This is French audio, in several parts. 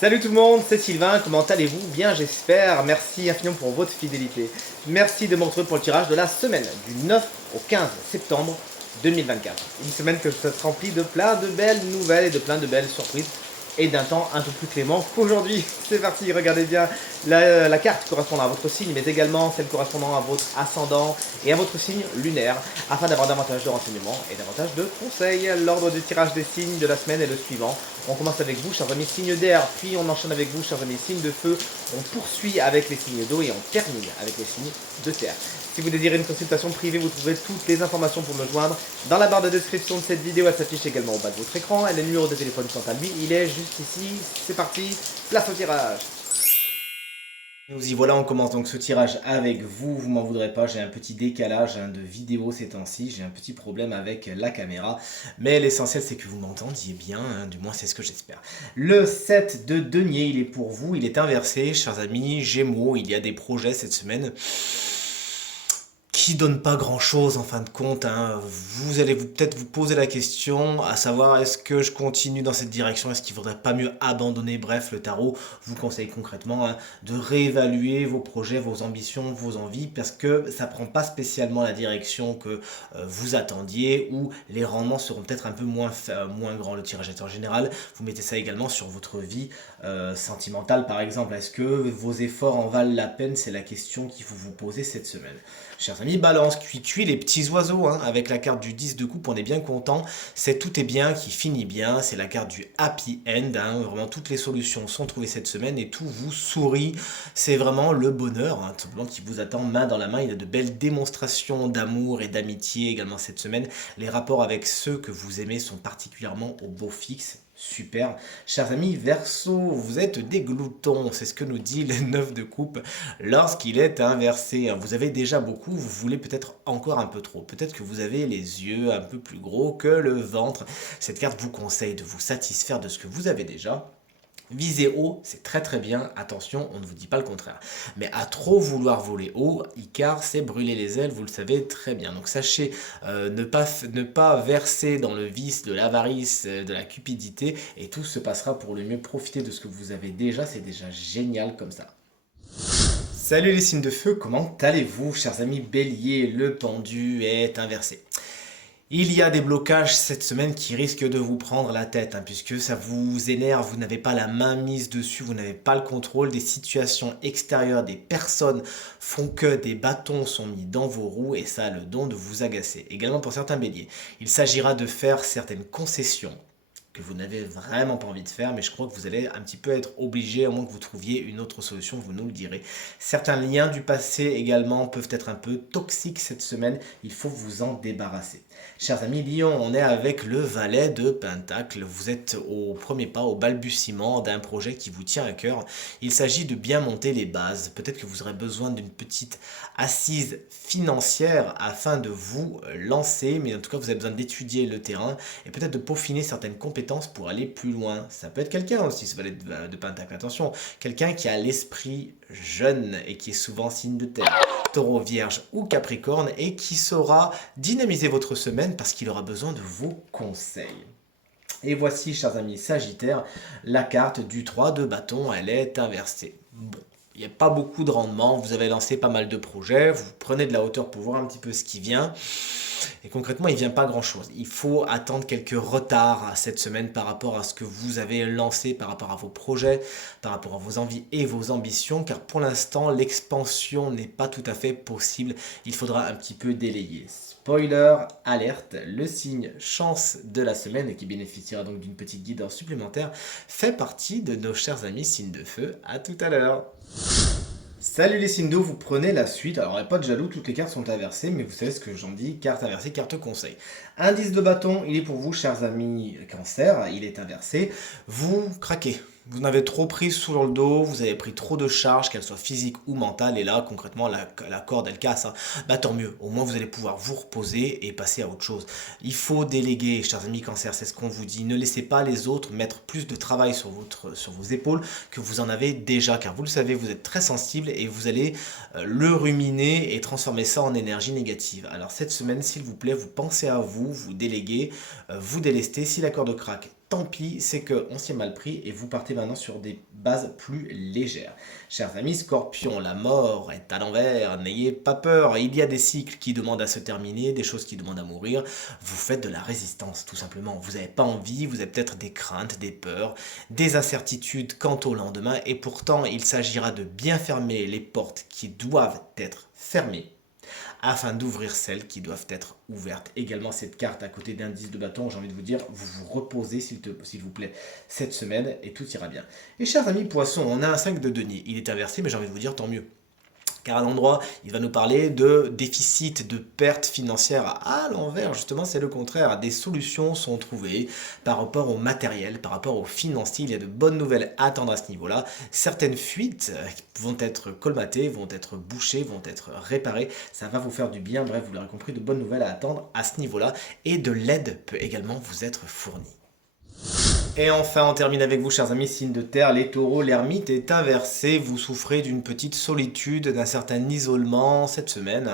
Salut tout le monde, c'est Sylvain, comment allez-vous? Bien j'espère, merci infiniment pour votre fidélité. Merci de me retrouver pour le tirage de la semaine du 9 au 15 septembre 2024. Une semaine que je remplie de plein de belles nouvelles et de plein de belles surprises et d'un temps un peu plus clément qu'aujourd'hui. C'est parti, regardez bien la carte correspondant à votre signe, mais également celle correspondant à votre ascendant et à votre signe lunaire, afin d'avoir davantage de renseignements et davantage de conseils. L'ordre du tirage des signes de la semaine est le suivant. On commence avec vous, chers amis signes d'air, puis on enchaîne avec vous, chers amis signes de feu, on poursuit avec les signes d'eau et on termine avec les signes de terre. Si vous désirez une consultation privée, vous trouverez toutes les informations pour me joindre dans la barre de description de cette vidéo. Elle s'affiche également au bas de votre écran et le numéro de téléphone quant à lui, il est juste ici. C'est parti, place au tirage. Nous y voilà, on commence donc ce tirage avec vous, vous m'en voudrez pas, j'ai un petit décalage de vidéo ces temps-ci, j'ai un petit problème avec la caméra, mais l'essentiel c'est que vous m'entendiez bien, du moins c'est ce que j'espère. Le 7 de denier, il est pour vous, il est inversé, chers amis, Gémeaux, il y a des projets cette semaine qui donne pas grand chose en fin de compte. Vous allez peut-être vous poser la question à savoir est-ce que je continue dans cette direction, est-ce qu'il faudrait pas mieux abandonner. Bref, le tarot vous conseille concrètement de réévaluer vos projets, vos ambitions, vos envies, parce que ça prend pas spécialement la direction que vous attendiez, ou les rendements seront peut-être un peu moins grands. Le tirage est en général, vous mettez ça également sur votre vie sentimentale par exemple. Est-ce que vos efforts en valent la peine? C'est la question qu'il faut vous poser cette semaine. Chers amis, balance, cuit, les petits oiseaux, avec la carte du 10 de coupe, on est bien content, c'est tout est bien qui finit bien, c'est la carte du happy end, vraiment toutes les solutions sont trouvées cette semaine et tout vous sourit, c'est vraiment le bonheur, tout simplement qui vous attend main dans la main. Il y a de belles démonstrations d'amour et d'amitié également cette semaine, les rapports avec ceux que vous aimez sont particulièrement au beau fixe. Super. Chers amis Verseau, vous êtes des gloutons, c'est ce que nous dit le 9 de coupe lorsqu'il est inversé. Vous avez déjà beaucoup, vous voulez peut-être encore un peu trop. Peut-être que vous avez les yeux un peu plus gros que le ventre. Cette carte vous conseille de vous satisfaire de ce que vous avez déjà. Viser haut, c'est très très bien, attention, on ne vous dit pas le contraire. Mais à trop vouloir voler haut, Icare, c'est brûler les ailes, vous le savez très bien. Donc sachez ne pas verser dans le vice de l'avarice, de la cupidité, et tout se passera pour le mieux. Profitez de ce que vous avez déjà, c'est déjà génial comme ça. Salut les signes de feu, comment allez-vous, chers amis Bélier? Le pendu est inversé. Il y a des blocages cette semaine qui risquent de vous prendre la tête, puisque ça vous énerve, vous n'avez pas la main mise dessus, vous n'avez pas le contrôle des situations extérieures, des personnes font que des bâtons sont mis dans vos roues et ça a le don de vous agacer. Également pour certains béliers, il s'agira de faire certaines concessions que vous n'avez vraiment pas envie de faire, mais je crois que vous allez un petit peu être obligé, à moins que vous trouviez une autre solution, vous nous le direz. Certains liens du passé également peuvent être un peu toxiques cette semaine, il faut vous en débarrasser. Chers amis Lion, on est avec le valet de Pentacle, vous êtes au premier pas, au balbutiement d'un projet qui vous tient à cœur. Il s'agit de bien monter les bases, peut-être que vous aurez besoin d'une petite assise financière afin de vous lancer, mais en tout cas vous avez besoin d'étudier le terrain et peut-être de peaufiner certaines compétences pour aller plus loin. Ça peut être quelqu'un aussi, ce valet de Pentacle, attention, quelqu'un qui a l'esprit jeune et qui est souvent signe de terre. Taureau, Vierge ou Capricorne et qui saura dynamiser votre semaine parce qu'il aura besoin de vos conseils. Et voici, chers amis Sagittaire, la carte du 3 de bâton, elle est inversée. Bon, il n'y a pas beaucoup de rendement, vous avez lancé pas mal de projets, vous prenez de la hauteur pour voir un petit peu ce qui vient. Et concrètement, il ne vient pas grand-chose. Il faut attendre quelques retards cette semaine par rapport à ce que vous avez lancé, par rapport à vos projets, par rapport à vos envies et vos ambitions, car pour l'instant, l'expansion n'est pas tout à fait possible. Il faudra un petit peu délayer. Spoiler, alerte, le signe chance de la semaine, et qui bénéficiera donc d'une petite guidance supplémentaire, fait partie de nos chers amis signes de feu. À tout à l'heure. Salut les signes d'eau, vous prenez la suite. Alors, il n'y a pas de jaloux, toutes les cartes sont inversées, mais vous savez ce que j'en dis, carte inversée, carte conseil. Indice de bâton, il est pour vous, chers amis Cancer, il est inversé. Vous craquez. Vous en avez trop pris sous le dos, vous avez pris trop de charges, qu'elles soient physiques ou mentales, et là, concrètement, la corde, elle casse. Bah tant mieux, au moins vous allez pouvoir vous reposer et passer à autre chose. Il faut déléguer, chers amis Cancer, c'est ce qu'on vous dit. Ne laissez pas les autres mettre plus de travail sur vos épaules que vous en avez déjà, car vous le savez, vous êtes très sensible et vous allez le ruminer et transformer ça en énergie négative. Alors cette semaine, s'il vous plaît, vous pensez à vous, vous déléguez, vous délestez. Si la corde craque, tant pis, c'est qu'on s'y est mal pris et vous partez maintenant sur des bases plus légères. Chers amis Scorpions, la mort est à l'envers, n'ayez pas peur, il y a des cycles qui demandent à se terminer, des choses qui demandent à mourir, vous faites de la résistance tout simplement, vous n'avez pas envie, vous avez peut-être des craintes, des peurs, des incertitudes quant au lendemain et pourtant il s'agira de bien fermer les portes qui doivent être fermées afin d'ouvrir celles qui doivent être ouvertes. Également, cette carte à côté d'indice de bâton, j'ai envie de vous dire, vous vous reposez s'il vous plaît cette semaine et tout ira bien. Et chers amis poissons, on a un 5 de denier. Il est inversé, mais j'ai envie de vous dire tant mieux. Car à l'endroit, il va nous parler de déficit, de pertes financières. À l'envers, justement, c'est le contraire. Des solutions sont trouvées par rapport au matériel, par rapport au financier. Il y a de bonnes nouvelles à attendre à ce niveau-là. Certaines fuites vont être colmatées, vont être bouchées, vont être réparées. Ça va vous faire du bien. Bref, vous l'aurez compris, de bonnes nouvelles à attendre à ce niveau-là. Et de l'aide peut également vous être fournie. Et enfin, on termine avec vous, chers amis, signe de terre, les taureaux, l'ermite est inversé, vous souffrez d'une petite solitude, d'un certain isolement cette semaine.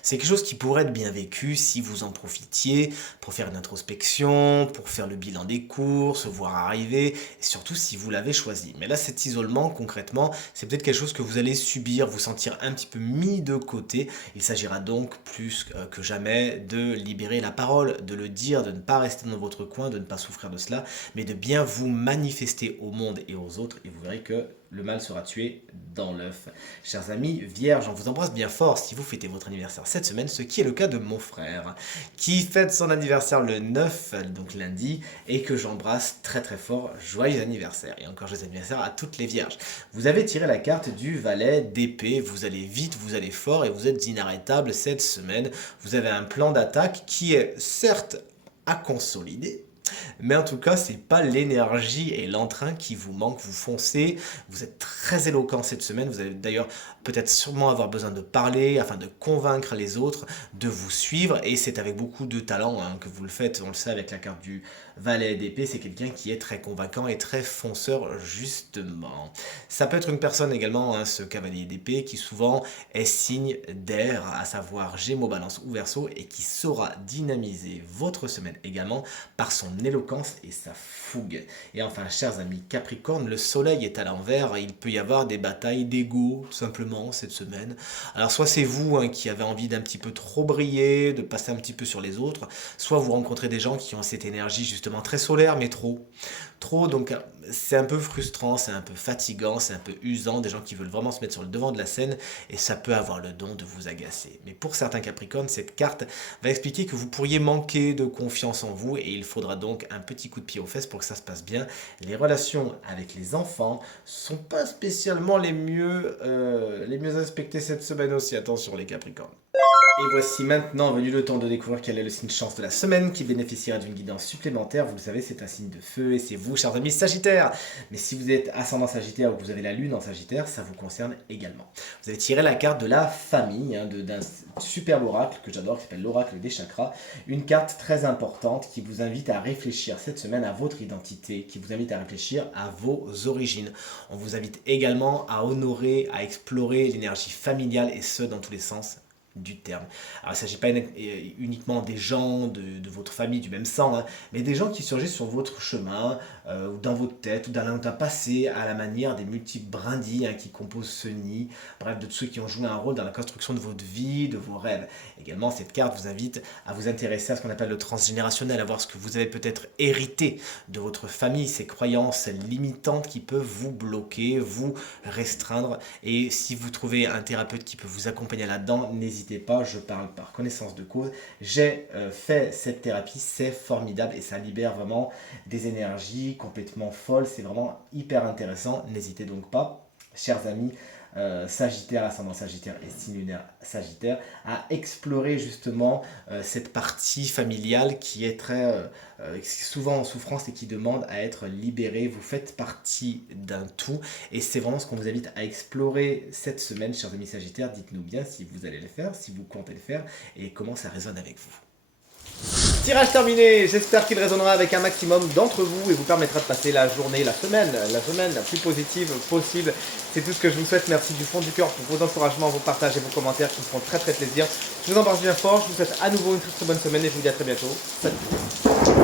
C'est quelque chose qui pourrait être bien vécu si vous en profitiez pour faire une introspection, pour faire le bilan des courses, voir arriver, et surtout si vous l'avez choisi. Mais là, cet isolement, concrètement, c'est peut-être quelque chose que vous allez subir, vous sentir un petit peu mis de côté. Il s'agira donc plus que jamais de libérer la parole, de le dire, de ne pas rester dans votre coin, de ne pas souffrir de cela, mais de bien vous manifester au monde et aux autres et vous verrez que le mal sera tué dans l'œuf. Chers amis Vierges, on vous embrasse bien fort si vous fêtez votre anniversaire cette semaine, ce qui est le cas de mon frère qui fête son anniversaire le 9, donc lundi, et que j'embrasse très très fort. Joyeux anniversaire et encore joyeux anniversaire à toutes les Vierges. Vous avez tiré la carte du valet d'épée, vous allez vite, vous allez fort et vous êtes inarrêtable cette semaine. Vous avez un plan d'attaque qui est certes à consolider, mais en tout cas, c'est pas l'énergie et l'entrain qui vous manquent. Vous foncez, vous êtes très éloquent cette semaine. Vous allez d'ailleurs peut-être sûrement avoir besoin de parler afin de convaincre les autres de vous suivre. Et c'est avec beaucoup de talent que vous le faites. On le sait avec la carte du valet d'épée. C'est quelqu'un qui est très convaincant et très fonceur justement. Ça peut être une personne également, ce cavalier d'épée, qui souvent est signe d'air, à savoir Gémeaux, Balance ou Verseau, et qui saura dynamiser votre semaine également par son éloquence et sa fougue. Et enfin, chers amis Capricorne, le soleil est à l'envers, il peut y avoir des batailles d'ego, tout simplement, cette semaine. Alors, soit c'est vous qui avez envie d'un petit peu trop briller, de passer un petit peu sur les autres, soit vous rencontrez des gens qui ont cette énergie justement très solaire, mais trop. Trop, donc c'est un peu frustrant, c'est un peu fatigant, c'est un peu usant, des gens qui veulent vraiment se mettre sur le devant de la scène, et ça peut avoir le don de vous agacer. Mais pour certains Capricornes, cette carte va expliquer que vous pourriez manquer de confiance en vous, et il faudra donc un petit coup de pied aux fesses pour que ça se passe bien. Les relations avec les enfants sont pas spécialement les mieux inspectées cette semaine aussi, attention les Capricornes. Et voici maintenant venu le temps de découvrir quel est le signe chance de la semaine qui bénéficiera d'une guidance supplémentaire. Vous le savez, c'est un signe de feu et c'est vous, chers amis Sagittaires. Mais si vous êtes ascendant Sagittaire ou que vous avez la lune en Sagittaire, ça vous concerne également. Vous avez tiré la carte de la famille, d'un superbe oracle que j'adore, qui s'appelle l'oracle des chakras. Une carte très importante qui vous invite à réfléchir cette semaine à votre identité, qui vous invite à réfléchir à vos origines. On vous invite également à honorer, à explorer l'énergie familiale et ce, dans tous les sens du terme. Alors il ne s'agit pas uniquement des gens de votre famille du même sang, mais des gens qui surgissent sur votre chemin, ou dans votre tête, ou dans un passé, à la manière des multiples brindilles qui composent ce nid, bref, de ceux qui ont joué un rôle dans la construction de votre vie, de vos rêves. Également, cette carte vous invite à vous intéresser à ce qu'on appelle le transgénérationnel, à voir ce que vous avez peut-être hérité de votre famille, ces croyances limitantes qui peuvent vous bloquer, vous restreindre, et si vous trouvez un thérapeute qui peut vous accompagner là-dedans, n'hésitez pas, je parle par connaissance de cause. J'ai fait cette thérapie, c'est formidable et ça libère vraiment des énergies complètement folles. C'est vraiment hyper intéressant. N'hésitez donc pas, chers amis Sagittaire, ascendant Sagittaire et signe lunaire Sagittaire, à explorer justement cette partie familiale qui est très souvent en souffrance et qui demande à être libérée. Vous faites partie d'un tout et c'est vraiment ce qu'on vous invite à explorer cette semaine, chers amis Sagittaires. Dites-nous bien si vous allez le faire, si vous comptez le faire et comment ça résonne avec vous. Tirage terminé, j'espère qu'il résonnera avec un maximum d'entre vous et vous permettra de passer la journée, la semaine la plus positive possible. C'est tout ce que je vous souhaite, merci du fond du cœur pour vos encouragements, vos partages et vos commentaires qui me font très très plaisir. Je vous embrasse bien fort, je vous souhaite à nouveau une très très bonne semaine et je vous dis à très bientôt. Salut.